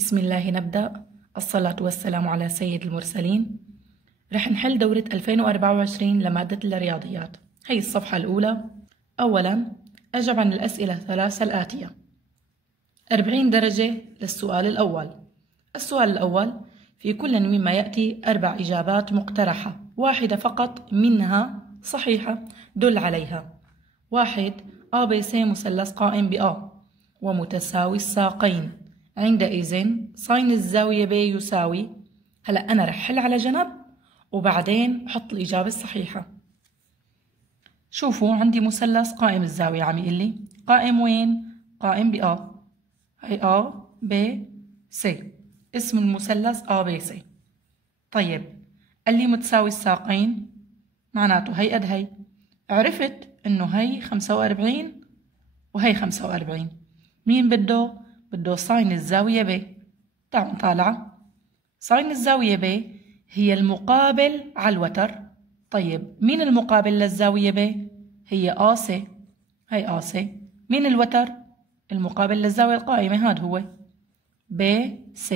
بسم الله نبدأ. الصلاة والسلام على سيد المرسلين. رح نحل دورة 2024 لمادة الرياضيات. هي الصفحة الأولى. أولا أجب عن الأسئلة الثلاثة الآتية. 40 درجة للسؤال الأول. السؤال الأول: في كل مما يأتي 4 إجابات مقترحة، واحدة فقط منها صحيحة دل عليها. 1. ABC مثلث قائم بA ومتساوي الساقين، عندئذ ساين الزاوية B يساوي. هلأ أنا رح حل على جنب وبعدين حط الإجابة الصحيحة. شوفوا عندي مثلث قائم الزاوية، عم يقول لي قائم وين؟ قائم بA، هي A B C، اسم المثلث ABC. طيب قال لي متساوي الساقين، معناته هي قد هي. عرفت إنه هي 45 وهي 45. مين بده ساين الزاوية ب. تعالوا نطالعها. ساين الزاوية ب هي المقابل على الوتر. طيب مين المقابل للزاوية ب؟ هي AC، هي AC. مين الوتر؟ المقابل للزاوية القائمة، هاد هو BC.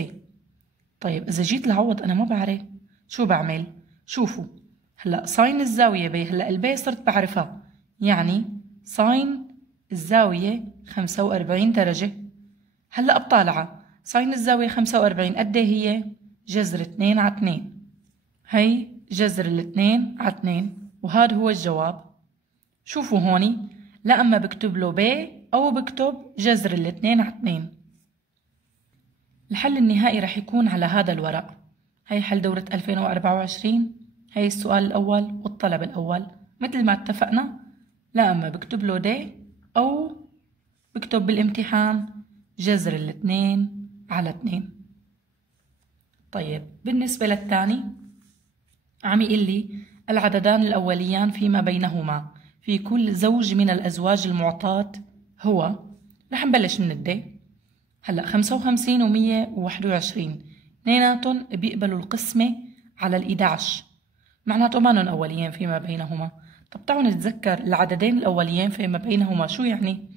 طيب إذا جيت لعوض أنا ما بعرف شو بعمل. شوفوا هلأ ساين الزاوية ب، هلأ البي صرت بعرفها، يعني ساين الزاوية 45 درجة. هلأ بطالعها ساين الزاوية 45 قد هي؟ جذر 2 على 2. هي جذر الاثنين على 2، وهذا هو الجواب. شوفوا هوني، لا أما بكتب له ب أو بكتب جذر الاثنين على 2. الحل النهائي رح يكون على هذا الورق. هي حل دورة 2024. هي السؤال الأول والطلب الأول مثل ما اتفقنا، لا أما بكتب له د أو بكتب بالامتحان جذر الاثنين على 2. طيب بالنسبة للثاني عم يقول لي العددان الأوليان فيما بينهما في كل زوج من الأزواج المعطاة هو. رح نبلش من الد. هلأ 55 و121 اثنيناتهم بيقبلوا القسمة على 11، معناته مانن أوليين فيما بينهما. طب تعالوا نتذكر العددين الأوليين فيما بينهما شو يعني.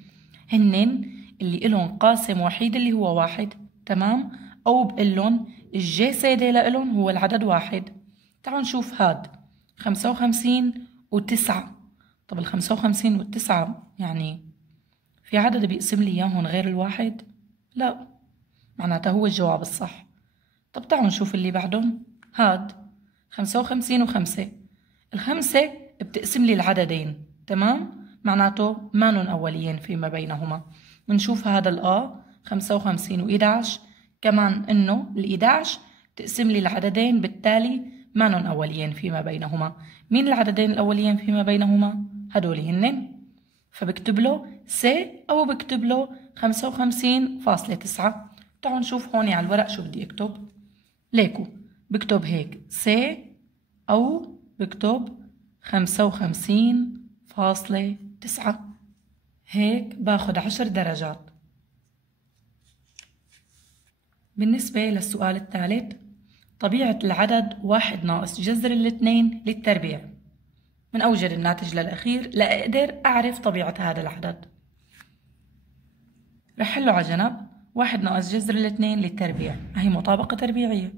هنن اللي إلهم قاسم وحيد اللي هو 1، تمام؟ أو بقلن الجي سادة لإلهم هو العدد 1. تعالوا نشوف هاد 55 و9. طب 55 و9 يعني في عدد بيقسم لي إياهم غير الواحد؟ لا، معناته هو الجواب الصح. طب تعالوا نشوف اللي بعدهم. هاد 55 و5، الخمسة بتقسم لي العددين، تمام؟ معناته مانن أوليين فيما بينهما. منشوف هذا الآ 55 و11 كمان إنه ال11 تقسم لي العددين، بالتالي مانن أوليين فيما بينهما. مين العددين الأوليين فيما بينهما؟ هدول هنن. فبكتب له س أو بكتب له 55.9. تعالوا نشوف هون على الورق شو بدي أكتب. ليكو بكتب هيك س أو بكتب 55.9، هيك باخد 10 درجات. بالنسبة للسؤال الثالث: طبيعة العدد 1 ناقص جذر الاثنين للتربيع. من أوجد الناتج للأخير لأقدر أعرف طبيعة هذا العدد. رح حله على جنب. 1 ناقص جذر الاثنين للتربيع هي مطابقة تربيعية.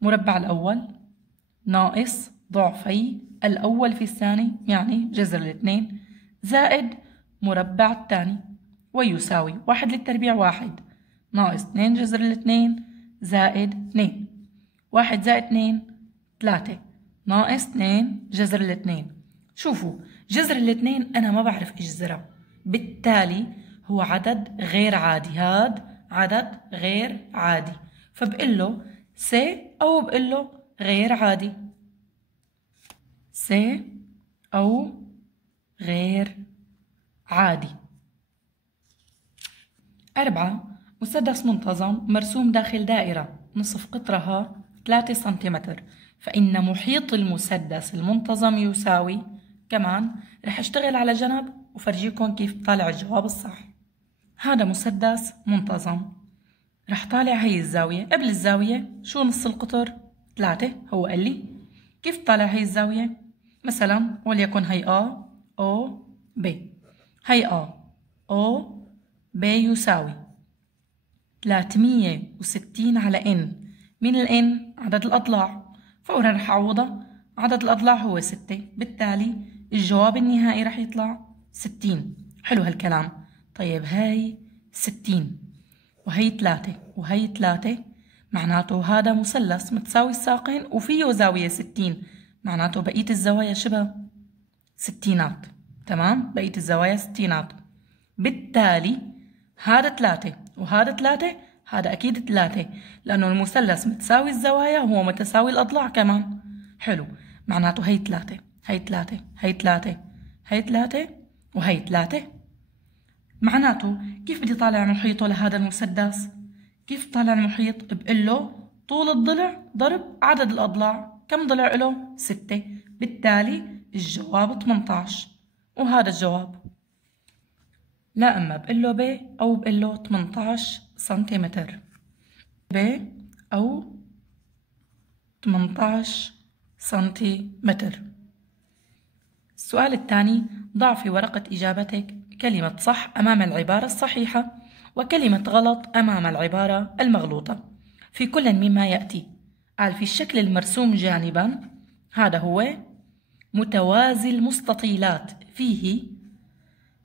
مربع الأول ناقص ضعفي الأول في الثاني، يعني جذر الاثنين، زائد مربع الثاني، ويساوي 1 للتربيع 1 ناقص 2 جذر الاثنين زائد 2. 1 زائد 2 3 ناقص 2 جذر الاثنين. شوفوا جذر الاثنين أنا ما بعرف أجذرها، بالتالي هو عدد غير عادي. هاد عدد غير عادي، فبقول له س أو بقول له غير عادي. س أو غير عادي. 4. مسدس منتظم مرسوم داخل دائرة نصف قطرها 3 سنتيمتر، فإن محيط المسدس المنتظم يساوي. كمان رح اشتغل على جنب وفرجيكم كيف طالع الجواب الصح. هذا مسدس منتظم، رح طالع هي الزاوية. قبل الزاوية شو نص القطر؟ 3. هو قال لي كيف طالع هي الزاوية. مثلا وليكن هي A O B، هي A O B يساوي 360 على n. مين ال n؟ عدد الأضلاع. فورا رح أعوضها، عدد الأضلاع هو 6، بالتالي الجواب النهائي رح يطلع 60. حلو هالكلام. طيب هاي 60 وهي 3 وهي 3، معناته هذا مثلث متساوي الساقين وفيه زاوية 60، معناته بقية الزوايا شبه ستينات. تمام، بقية الزوايا ستينات. بالتالي هذا 3 وهذا 3، هذا أكيد 3 لأنه المثلث متساوي الزوايا هو متساوي الأضلاع كمان. حلو، معناته هي 3 هي 3 هي 3 هي 3 وهي 3. معناته كيف بدي طالع محيطه لهذا المسدس؟ كيف طالع المحيط؟ بقول له طول الضلع ضرب عدد الأضلاع. كم ضلع له؟ 6، بالتالي الجواب 18 وهذا الجواب. لا اما بقول له ب او بقول له 18 سنتيمتر. ب او 18 سنتيمتر. السؤال الثاني: ضع في ورقة إجابتك كلمة صح أمام العبارة الصحيحة وكلمة غلط أمام العبارة المغلوطة في كل مما يأتي. قال في الشكل المرسوم جانبا، هذا هو متوازي المستطيلات، فيه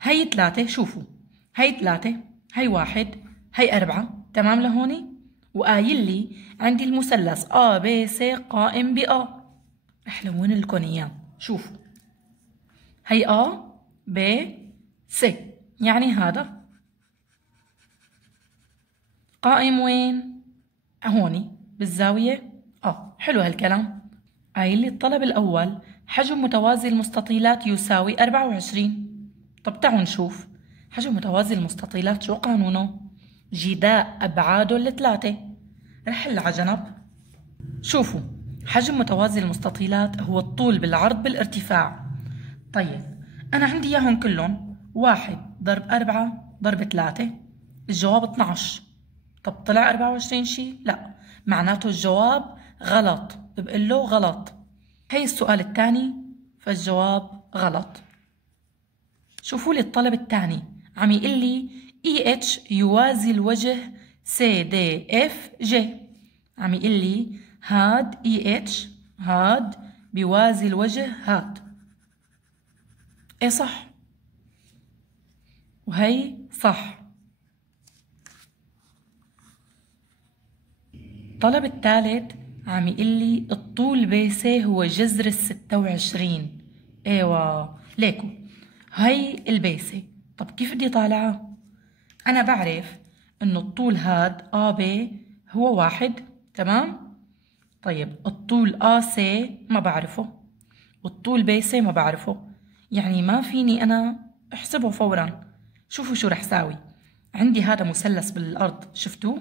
هي 3، شوفوا هي 3 هي 1 هي 4. تمام لهوني؟ وقايل لي عندي المثلث A B C قائم ب A. رح لون لكم اياه. شوفوا هي A B C، يعني هذا قائم وين؟ هوني بالزاوية A. حلو هالكلام. قايل لي الطلب الأول: حجم متوازي المستطيلات يساوي 24. طب تعالوا نشوف حجم متوازي المستطيلات شو قانونه؟ جداء أبعاده ل3. رح على جنب. شوفوا حجم متوازي المستطيلات هو الطول بالعرض بالارتفاع. طيب أنا عندي إياهم كلهم، 1 ضرب 4 ضرب 3، الجواب 12. طب طلع 24 شي؟ لا، معناته الجواب غلط. بقول له غلط. هي السؤال الثاني، فالجواب غلط. شوفوا لي الطلب الثاني، عم يقول لي EH يوازي الوجه CDFG. عم يقول لي هاد EH هاد بيوازي الوجه هاد. ايه صح وهي صح. الطلب الثالث عم يقول لي الطول بيسي هو جذر 26. ايوه ليكو هي البيسة. طب كيف بدي طالعها؟ أنا بعرف إنه الطول هاد AB هو 1، تمام؟ طيب الطول AC ما بعرفه والطول BC ما بعرفه، يعني ما فيني أنا أحسبه فورا. شوفوا شو رح ساوي. عندي هذا مثلث بالأرض، شفتوا؟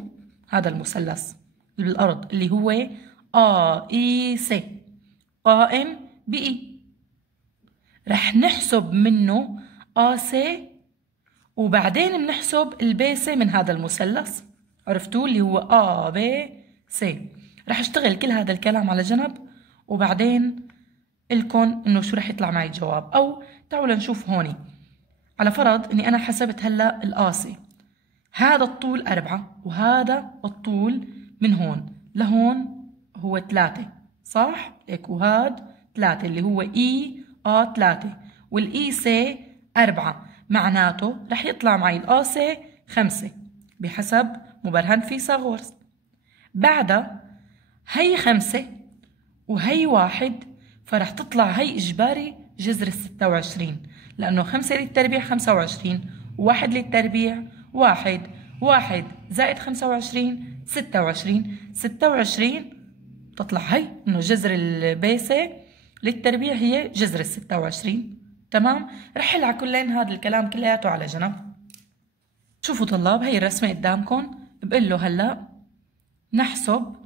هذا المثلث بالأرض اللي هو AEC قائم بإي. رح نحسب منه AC وبعدين بنحسب البيسة من هذا المثلث. عرفتوا اللي هو ABC. رح اشتغل كل هذا الكلام على جنب وبعدين لكم انه شو رح يطلع معي الجواب. او تعالوا نشوف هوني، على فرض اني انا حسبت هلا القاسي، هذا الطول 4 وهذا الطول من هون لهون هو 3، صح؟ هيك وهاد 3 اللي هو A3 والإي سي 4، معناته رح يطلع معي القاسي 5 بحسب مبرهن فيثاغورس. بعدها هي 5 وهي 1، فرح تطلع هي إجباري جذر 26 لأنه 5 للتربيع 25 و1 للتربيع 1 1 زائد 25 26 26 تطلع هي إنه جذر البيسة للتربيع هي جذر 26. تمام؟ رح حل على كلين هذا الكلام كلياته على جنب. شوفوا طلاب هي الرسمة قدامكم، بقول له هلا نحسب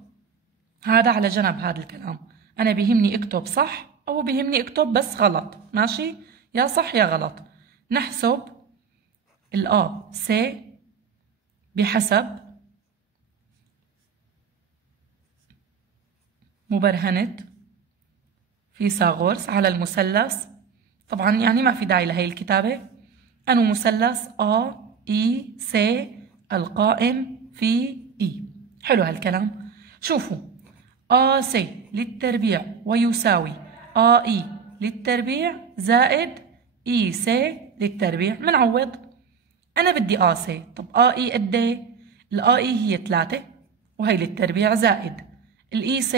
هذا على جنب. هذا الكلام أنا بيهمني اكتب صح أو بيهمني اكتب بس غلط، ماشي؟ يا صح يا غلط. نحسب الآ سي بحسب مبرهنة فيثاغورس على المثلث. طبعا يعني ما في داعي لهي الكتابة. أنو مثلث A E C القائم في إي. حلو هالكلام. شوفوا AC للتربيع ويساوي AE للتربيع زائد EC للتربيع. منعوض. أنا بدي AC. طب AE قد ايه؟ ال AE هي 3 وهي للتربيع زائد ال EC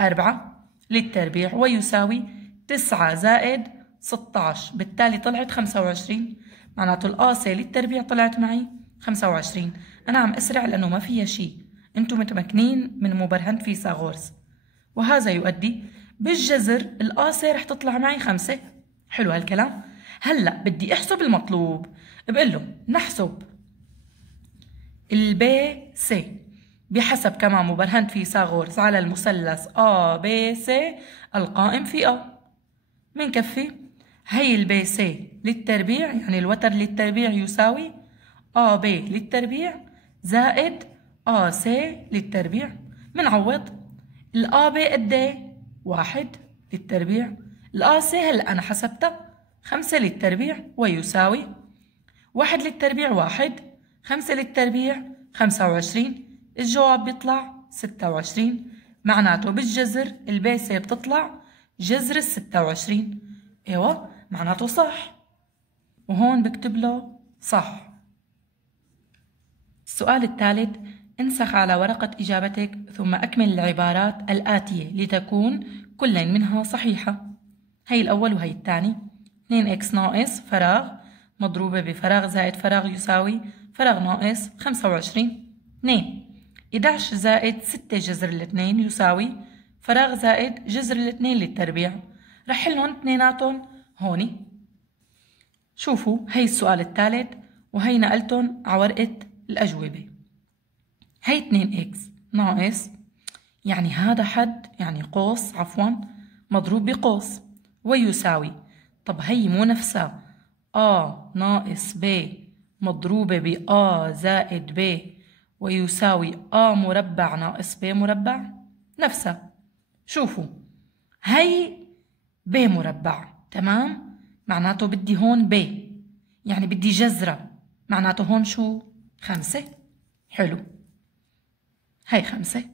4 للتربيع ويساوي 9 زائد 16. بالتالي طلعت 25. معناته ال AC للتربيع طلعت معي 25. أنا عم أسرع لأنه ما فيها شيء. أنتم متمكنين من مبرهنة فيثاغورس. وهذا يؤدي بالجذر ال AC رح تطلع معي 5. حلو هالكلام. هلأ بدي أحسب المطلوب. بقول له نحسب البي سي بحسب كمان مبرهنة فيثاغورس على المثلث ABC القائم في A. منكفي هي البي سي للتربيع، يعني الوتر للتربيع يساوي AB للتربيع زائد AC للتربيع. منعوض. الAB قد ايه؟ 1 للتربيع. الAC هلا أنا حسبتها 5 للتربيع ويساوي 1 للتربيع 1، 5 للتربيع 25. الجواب بيطلع 26. معناته بالجذر البيسة بتطلع جذر ال 26. ايوه معناته صح. وهون بكتب له صح. السؤال الثالث: انسخ على ورقة إجابتك ثم أكمل العبارات الآتية لتكون كل منها صحيحة. هي الأول وهي الثاني. 2x ناقص فراغ مضروبة بفراغ زائد فراغ يساوي فراغ ناقص 25. 2 11 زائد 6 جذر الاثنين يساوي فراغ زائد جذر الاثنين للتربيع. رح حلهم اثنيناتهم هوني. شوفوا هي السؤال الثالث وهي نقلتهم على ورقة الأجوبة. هي 2x ناقص، يعني هذا حد، يعني قوس عفوا مضروب بقوس ويساوي. طب هي مو نفسها A ناقص B مضروبة ب A زائد B ويساوي A مربع ناقص B مربع؟ نفسها. شوفوا هي B مربع، تمام؟ معناته بدي هون B، يعني بدي جذرة. معناته هون شو؟ 5. حلو. هي 5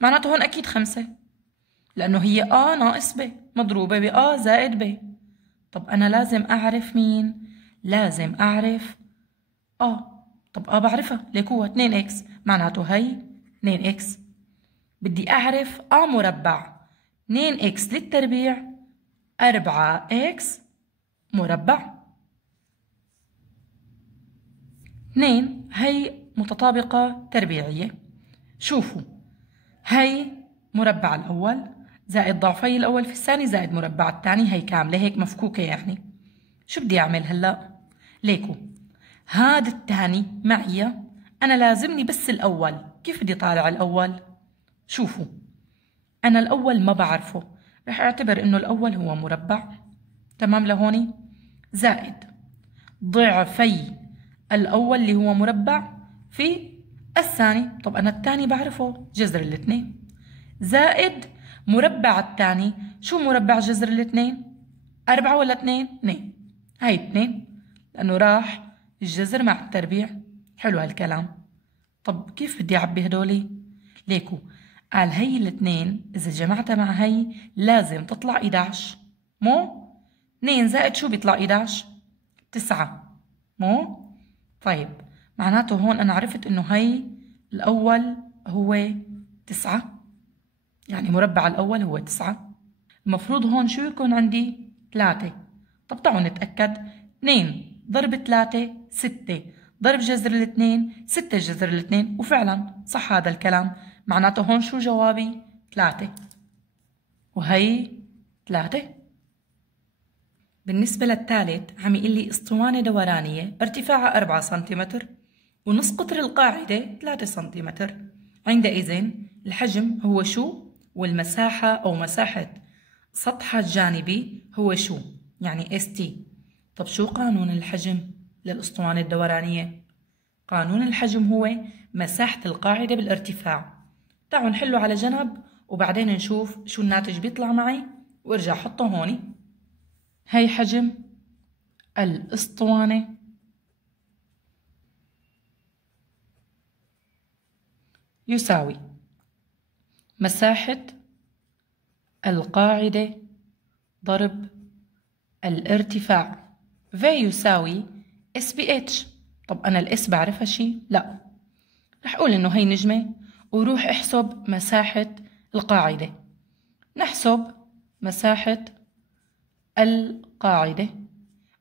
معناته هون أكيد 5 لأنه هي A ناقص B مضروبة ب A زائد B. طب أنا لازم أعرف مين؟ لازم أعرف طب بعرفها ليك هو 2x معناته هي 2x. بدي أعرف مربع 2x للتربيع 4x مربع. 2 هي متطابقة تربيعية. شوفوا هي مربع الأول زائد ضعفي الأول في الثاني زائد مربع الثاني، هي كاملة هيك مفكوكة. يعني شو بدي أعمل هلأ؟ ليكو هاد الثاني معي، أنا لازمني بس الأول. كيف بدي طالع الأول؟ شوفوا أنا الأول ما بعرفه، رح أعتبر إنه الأول هو مربع، تمام لهوني، زائد ضعفي الأول اللي هو مربع في الثاني. طب أنا الثاني بعرفه جذر الاثنين، زائد مربع الثاني. شو مربع جذر الاثنين؟ 4 ولا 2؟ 2. هاي 2 لأنه راح الجذر مع التربيع. حلو هالكلام. طب كيف بدي أعبي هدولي؟ ليكو قال هي الاثنين إذا جمعتها مع هي لازم تطلع 11. مو 2 زائد شو بيطلع 11؟ 9. مو طيب معناته هون أنا عرفت إنه هي الأول هو 9، يعني مربع الأول هو 9. المفروض هون شو يكون عندي؟ 3. طب تعالوا نتأكد. 2 ضرب 3 6 ضرب جذر الاثنين 6 جذر الاثنين، وفعلا صح هذا الكلام. معناته هون شو جوابي؟ 3 وهي 3. بالنسبة للثالث عم يقول لي اسطوانة دورانية ارتفاعها 4 سنتيمتر ونص قطر القاعدة 3 سنتيمتر. عندئذ الحجم هو شو؟ والمساحة أو مساحة سطحها الجانبي هو شو؟ يعني ST. طب شو قانون الحجم للأسطوانة الدورانية؟ قانون الحجم هو مساحة القاعدة بالارتفاع. تعالوا نحله على جنب وبعدين نشوف شو الناتج بيطلع معي وارجع حطه هوني. هي حجم الأسطوانة يساوي مساحة القاعدة ضرب الارتفاع. V يساوي S ب H. طب أنا الإس بعرفها شي؟ لا، رح أقول إنه هي نجمة وروح احسب مساحة القاعدة. نحسب مساحة القاعدة.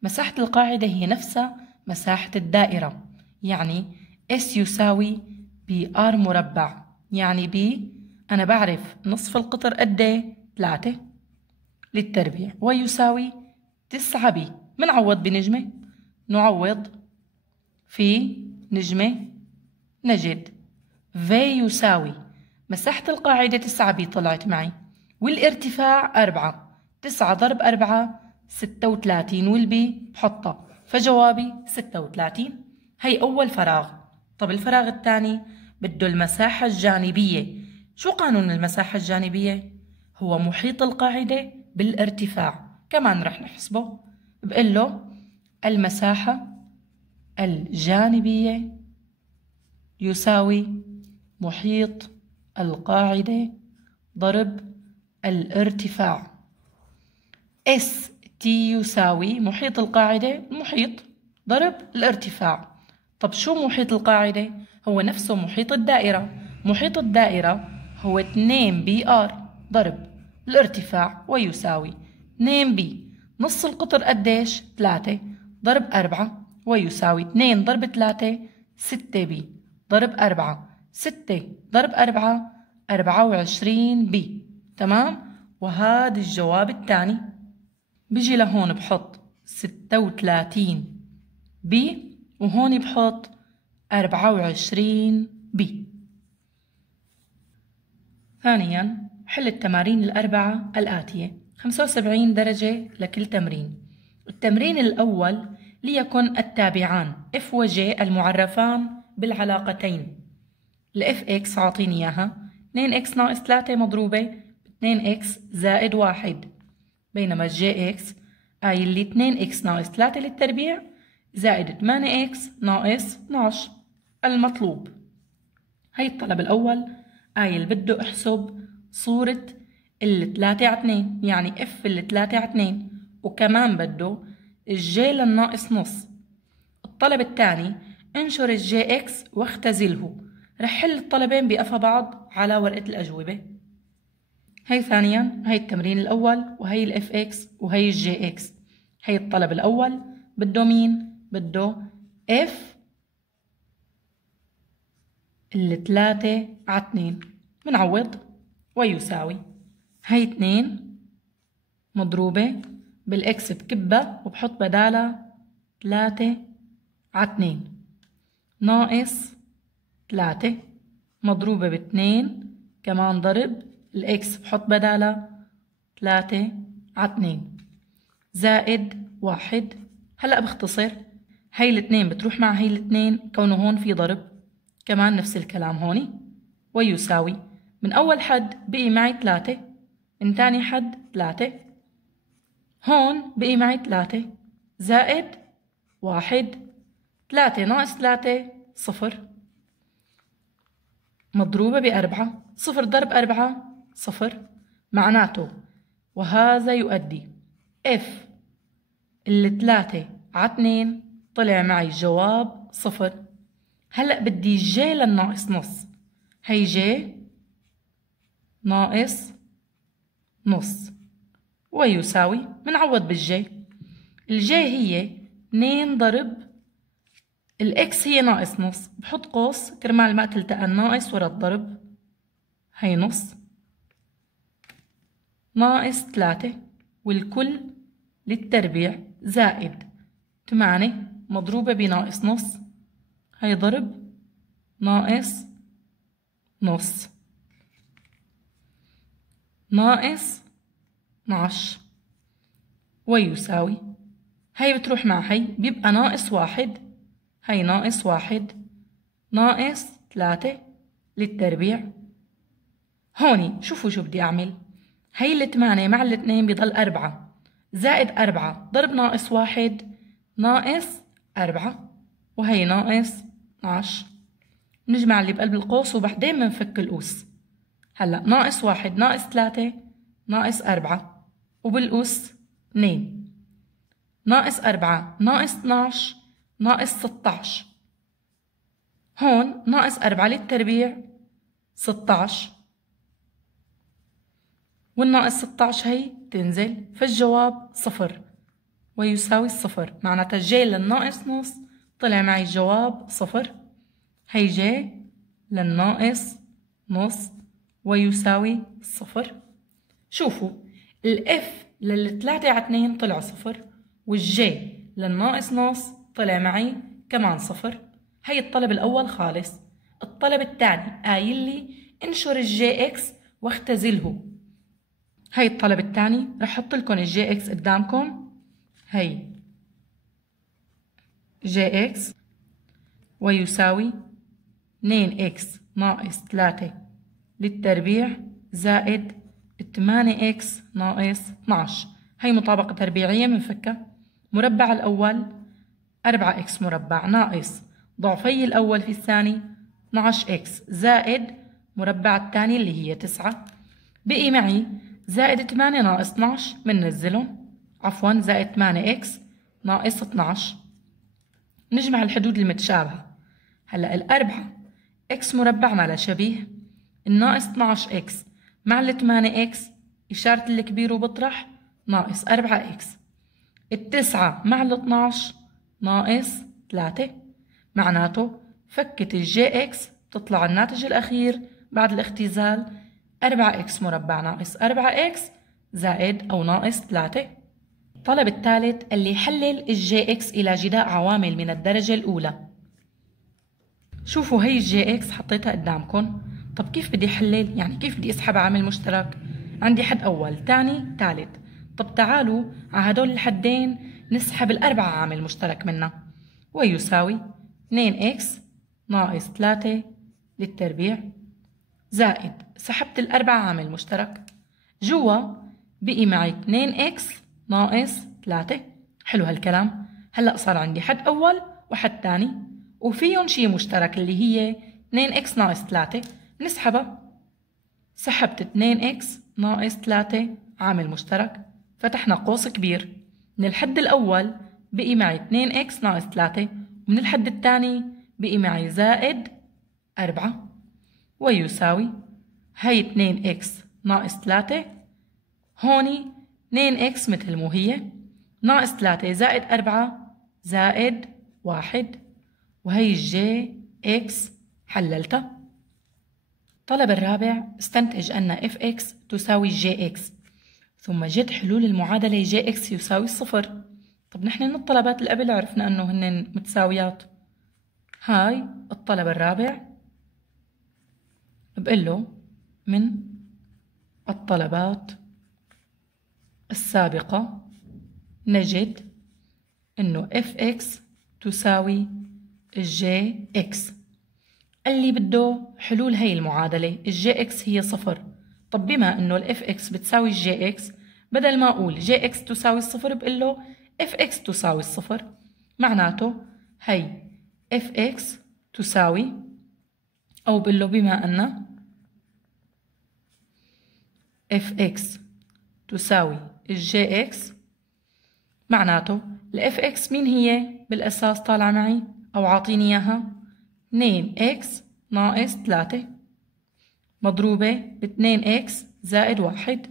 مساحة القاعدة هي نفسها مساحة الدائرة، يعني S يساوي بR مربع، يعني أنا بعرف نصف القطر قد ايه؟ 3 للتربيع، ويساوي 9 ب. منعوض بنجمة، نعوض في نجمة نجد V يساوي مساحة القاعدة 9 ب طلعت معي، والارتفاع 4. 9 ضرب 4 36، والبي بحطها، فجوابي 36. هي أول فراغ. طب الفراغ الثاني بده المساحة الجانبية. شو قانون المساحة الجانبية؟ هو محيط القاعدة بالارتفاع. كمان رح نحسبه، بقول له المساحة الجانبية يساوي محيط القاعدة ضرب الارتفاع. اس تي يساوي محيط القاعدة، المحيط ضرب الارتفاع. طب شو محيط القاعدة؟ هو نفسه محيط الدائرة. محيط الدائرة هو 2 بي ار ضرب الارتفاع، ويساوي 2 بي. نص القطر قديش؟ 3 ضرب 4، ويساوي 2 ضرب 3 6 بي ضرب 4. 6 ضرب 4 24 بي. تمام؟ وهذا الجواب الثاني. بيجي لهون بحط 36 بي، وهون بحط 24 بي. ثانيا حل التمارين الأربعة الآتية، 75 درجة لكل تمرين. التمرين الأول ليكن التابعان F و J المعرفان بالعلاقتين. الF X عاطيني إياها 2X ناقص 3 مضروبة ب 2X زائد 1، بينما الجي X قايل لي 2X ناقص 3 للتربيع زائد 8X ناقص 12 المطلوب. هي الطلب الأول قايل بده احسب صورة 3/2، يعني F 3/2، وكمان بده الجي للناقص نص. الطلب الثاني انشر الجي اكس واختزله. رح حل الطلبين بقفا بعض على ورقة الأجوبة. هي ثانيا، هي التمرين الأول، وهي الاف اكس، وهي الجي اكس. هي الطلب الأول بده مين؟ بده اف 3/2. بنعوض ويساوي هي 2 مضروبة بالاكس بكبة وبحط بدالها 3/2 ناقص 3 مضروبة ب2 كمان ضرب الاكس بحط بدالها 3/2 زائد 1. هلأ بختصر، هي الاثنين بتروح مع هي الاثنين كونه هون في ضرب، كمان نفس الكلام هوني، ويساوي من أول حد بقي معي 3، من تاني حد 3، هون بقي معي 3 زائد 1. 3 ناقص 3 0 مضروبة ب4. 0 ضرب 4 0، معناته وهذا يؤدي F 3/2 طلع معي الجواب 0. هلأ بدي جي للناقص نص. هي جي ناقص نص ويساوي، منعوض بالجي. الجي هي 2 ضرب الاكس هي ناقص نص، بحط قوس كرمال ما تلتقى الناقص ورا الضرب، هي نص ناقص 3 والكل للتربيع زائد 8 مضروبة بناقص نص، هي ضرب ناقص نص ناقص 12 ويساوي، هي بتروح مع هي بيبقى ناقص 1، هي ناقص 1 ناقص 3 للتربيع. هوني شوفوا شو بدي أعمل، هي 8 مع 2 بضل 4 زائد 4 ضرب ناقص 1 ناقص 4، وهي ناقص 12. بنجمع اللي بقلب القوس وبعدين بنفك القوس. هلأ ناقص 1 ناقص 3 ناقص 4 وبالقوس 2 ناقص 4 ناقص 12 ناقص 16. هون ناقص 4 للتربيع 16 والناقص 16 هي تنزل، فالجواب 0 ويساوي 0. معناتها ج للناقص نص طلع معي الجواب 0. هي ج للناقص نص ويساوي 0. شوفوا الاف لل3 على 2 طلع 0 والجي للناقص نص طلع معي كمان 0. هي الطلب الأول خالص. الطلب الثاني قايل لي انشر الجي اكس واختزله. هي الطلب الثاني رح احط لكم الجي اكس قدامكم. هي جي اكس ويساوي 2 اكس ناقص 3 للتربيع زائد 8 اكس ناقص 12. هي مطابقة تربيعية بنفكها. مربع الأول 4 اكس مربع ناقص ضعفي الأول في الثاني 12 اكس زائد مربع الثاني اللي هي 9. بقي معي زائد 8 ناقص 12 بننزلهم، عفوا زائد 8 اكس ناقص 12. نجمع الحدود المتشابهة. هلأ الأربعة اكس مربع ما لها شبيه، الناقص 12 اكس مع ال 8 اكس إشارة الكبير وبطرح ناقص 4 اكس. التسعة مع ال 12 ناقص 3. معناته فكت الجي اكس تطلع الناتج الأخير بعد الاختزال 4 اكس مربع ناقص 4 اكس زائد أو ناقص 3. الطلب الثالث اللي يحلل الجي اكس إلى جداء عوامل من الدرجة الأولى. شوفوا هي الجي اكس حطيتها قدامكم. طب كيف بدي حلل؟ يعني كيف بدي اسحب عامل مشترك؟ عندي حد أول ثاني ثالث. طب تعالوا على هدول الحدين نسحب الأربعة عامل مشترك منها ويساوي 2 اكس ناقص 3 للتربيع زائد سحبت الأربعة عامل مشترك جوا بقي معي 2 اكس ناقص 3. حلو هالكلام. هلأ صار عندي حد أول وحد تاني وفيهم شي مشترك اللي هي 2 اكس ناقص 3 نسحبها. سحبت 2 اكس ناقص 3 عامل مشترك، فتحنا قوس كبير. من الحد الأول بقي معي 2 اكس ناقص 3 ومن الحد الثاني بقي معي زائد 4 ويساوي هي 2 اكس ناقص 3 هوني 2 اكس مثل مو هي ناقص 3 زائد 4 زائد 1 وهي الجي اكس حللتها. الطلب الرابع استنتج أن اف اكس تساوي جي اكس ثم جد حلول المعادلة جي اكس يساوي 0. طب نحن من الطلبات اللي قبل عرفنا أنه هن متساويات. هاي الطلب الرابع بقول له من الطلبات السابقة نجد أنه اف اكس تساوي الجي اكس. اللي بده حلول هي المعادلة الجي اكس هي 0. طب بما أنه الاف اكس بتساوي الجي اكس بدل ما أقول جي اكس تساوي 0 بقول له اف اكس تساوي 0. معناته هي اف اكس تساوي أو بقول له بما أن اف اكس تساوي الجي اكس معناته الاف اكس مين هي بالأساس طالعة معي أو عاطيني إياها 2 اكس ناقص 3 مضروبة ب 2 اكس زائد 1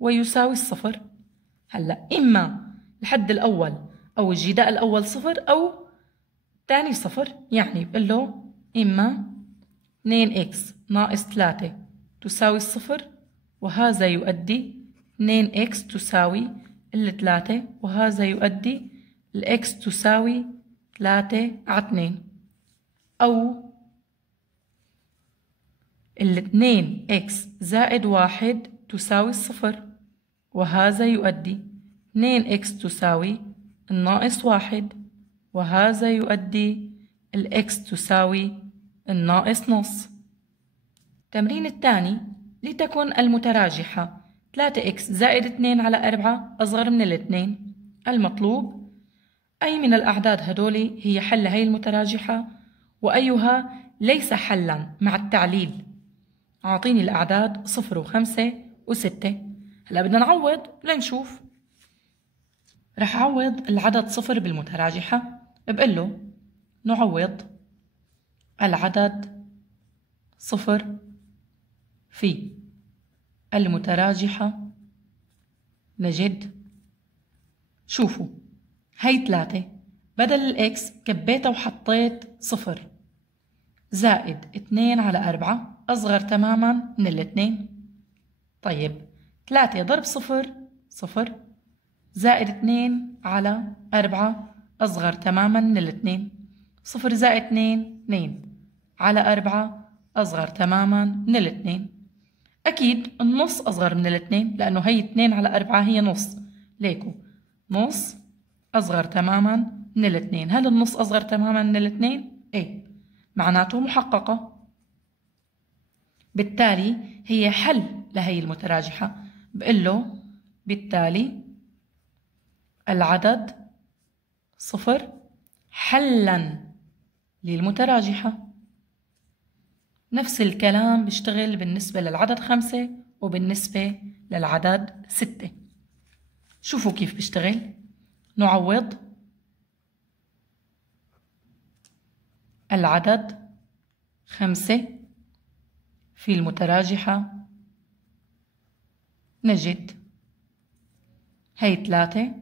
ويساوي 0. هلأ إما الحد الأول أو الجداء الأول 0 أو الثاني 0. يعني بقول له إما 2 اكس ناقص 3 تساوي 0 وهذا يؤدي 2 اكس تساوي 3 وهذا يؤدي الاكس تساوي 3 على 2 أو 2 اكس زائد 1 تساوي 0 وهذا يؤدي 2 اكس تساوي الناقص 1 وهذا يؤدي الاكس تساوي الناقص نص. التمرين الثاني لتكن المتراجحة 3 اكس زائد 2 على 4 أصغر من الاثنين. المطلوب أي من الأعداد هدولي هي حل هي المتراجحة وأيها ليس حلا مع التعليل. أعطيني الأعداد 0 و5 و6. هلا بدنا نعوض لنشوف. رح أعوض العدد 0 بالمتراجحة، بقول له نعوض العدد 0 في المتراجحة نجد. شوفوا هي 3 بدل الإكس كبيتها وحطيت 0 زائد 2 على 4 أصغر تماما من الاتنين. طيب 3 ضرب 0 0 زائد 2 على 4 أصغر تماما من الاتنين. 0 زائد 2 2 على 4 أصغر تماما من الاتنين. أكيد النص أصغر من الاتنين لأنه هي 2 على 4 هي نص، ليكو نص أصغر تماما من الاتنين. هل النص أصغر تماما من الاتنين؟ إيه، معناته محققة. بالتالي هي حل لهي المتراجحة. بقول له بالتالي العدد 0 حلا للمتراجحة. نفس الكلام بيشتغل بالنسبة للعدد 5 وبالنسبة للعدد 6. شوفوا كيف بيشتغل. نعوض العدد 5 في المتراجحة نجد هي 3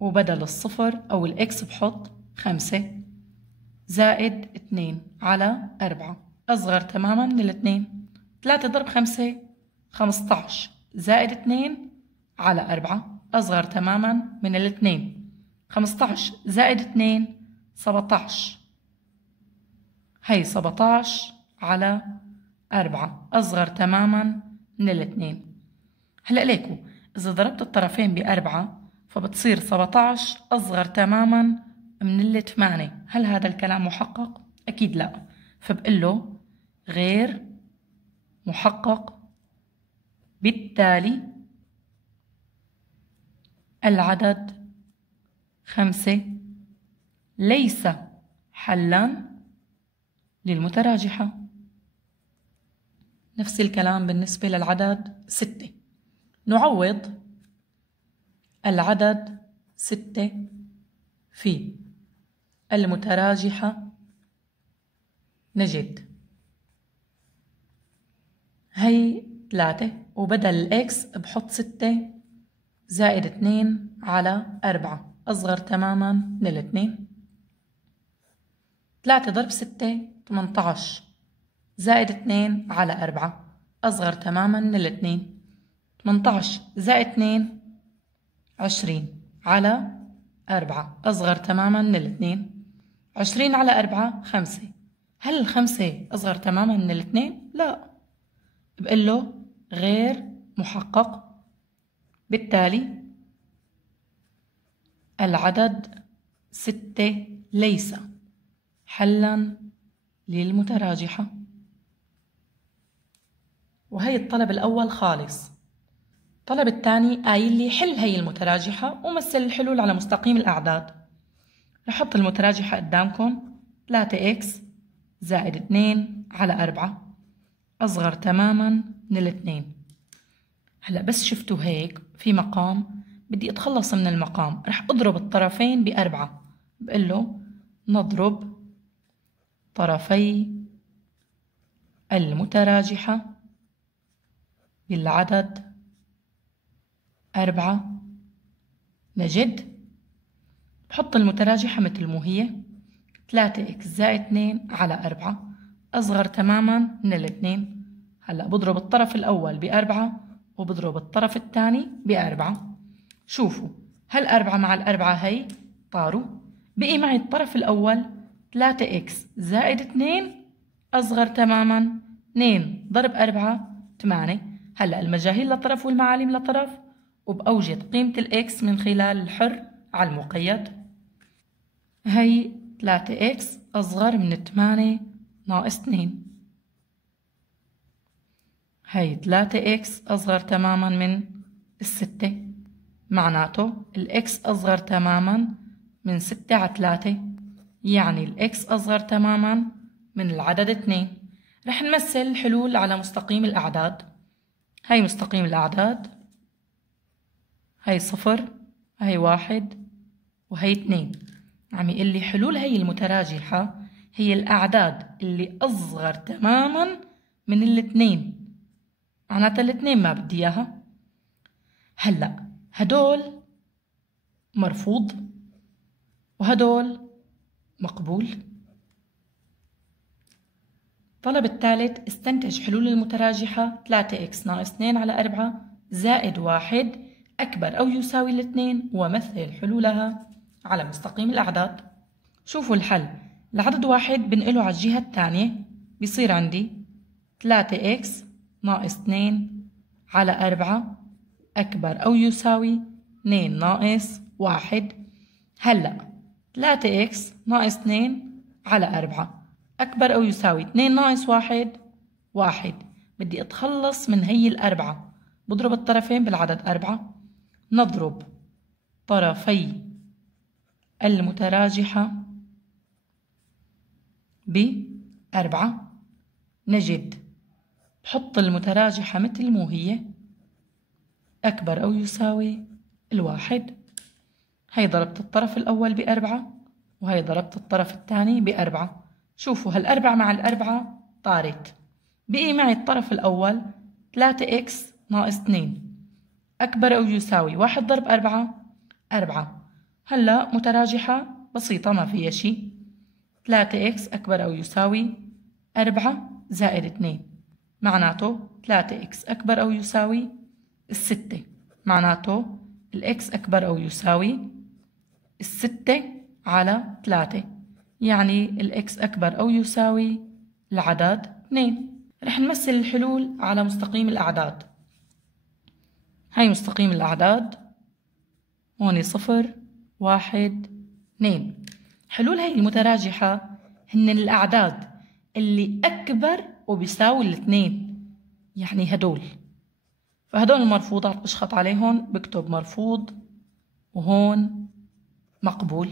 وبدل الصفر أو الإكس بحط 5 زائد 2 على 4 أصغر تماما من الاتنين. 3 ضرب 5 15 زائد 2 على 4 أصغر تماما من الاتنين. 15 زائد 2 17 هي 17 على 4 أصغر تماما من الاتنين. هلأ ليكو إذا ضربت الطرفين ب4 فبتصير 17 أصغر تماما من 8. هل هذا الكلام محقق؟ أكيد لا، فبقول له غير محقق. بالتالي العدد 5 ليس حلا للمتراجحة. نفس الكلام بالنسبة للعدد 6. نعوض العدد 6 في المتراجحة نجد هي 3 وبدل الإكس بحط 6 زائد 2 على 4 أصغر تماما من الاتنين. 3 ضرب 6 18 زائد 2 على 4 أصغر تماما من الاتنين. 18 زائد 2 20 على 4 أصغر تماما من الاتنين. 20 على 4 5. هل 5 أصغر تماما من الاتنين؟ لا، بقول له غير محقق. بالتالي العدد 6 ليس حلا للمتراجحة. وهي الطلب الأول خالص. الطلب الثاني قايل لي حل هي المتراجحة ومثل الحلول على مستقيم الأعداد. رح أحط المتراجحة قدامكم 3x زائد 2 على 4 أصغر تماما من الاتنين. هلأ بس شفتوا هيك في مقام بدي أتخلص من المقام، رح أضرب الطرفين ب4. بقول له نضرب طرفي المتراجحة بالعدد 4 نجد. بحط المتراجحة مثل ما هي 3x زائد 2 على 4 أصغر تماما من الاتنين. هلأ بضرب الطرف الأول ب4 وبضرب الطرف الثاني ب4. شوفوا هل 4 مع 4 هي طاروا، بقي معي الطرف الأول 3x زائد 2 أصغر تماما 2 ضرب 4 8. هلأ المجاهيل لطرف والمعالم لطرف وبأوجد قيمة الإكس من خلال الحر على المقيد. هي 3x أصغر من 8 ناقص 2. هي 3x أصغر تماما من 6. معناته الإكس أصغر تماما من 6 على 3، يعني الإكس أصغر تماما من العدد 2. رح نمثل الحلول على مستقيم الأعداد. هاي مستقيم الأعداد، هاي 0، هاي 1 وهي 2. عم يقول لي حلول هي المتراجحة هي الأعداد اللي أصغر تماما من الاثنين، معناتها الاثنين ما بدي إياها. هلأ هدول مرفوض وهدول مقبول. الطلب الثالث، استنتج حلول المتراجحة 3x ناقص 2 على 4 زائد 1 أكبر أو يساوي الاثنين ومثل حلولها على مستقيم الأعداد. شوفوا الحل. العدد 1 بنقله على الجهة الثانية، بيصير عندي 3x ناقص 2 على 4 أكبر أو يساوي 2 ناقص 1. هلأ 3x ناقص 2 على 4 أكبر أو يساوي 2 ناقص 1. بدي أتخلص من هي الأربعة، بضرب الطرفين بالعدد 4. نضرب طرفي المتراجحة ب4، نجد بحط المتراجحة مثل مو هي أكبر أو يساوي 1. هي ضربت الطرف الأول ب4 وهي ضربت الطرف الثاني ب4. شوفوا هالأربعة مع الأربعة طارت، بقي معي الطرف الأول 3x ناقص 2 أكبر أو يساوي 1 ضرب 4. هلأ متراجحة بسيطة ما فيها شي. 3x أكبر أو يساوي 4 زائد 2، معناته 3x أكبر أو يساوي 6، معناته الx أكبر أو يساوي 6 على 3، يعني الx أكبر أو يساوي العدد 2. رح نمثل الحلول على مستقيم الأعداد. هاي مستقيم الأعداد، هون 0 1 2. حلول هاي المتراجحة هن الأعداد اللي أكبر وبيساوي الاثنين، يعني هدول. فهدول المرفوضات بشخط عليهم بكتب مرفوض وهون مقبول.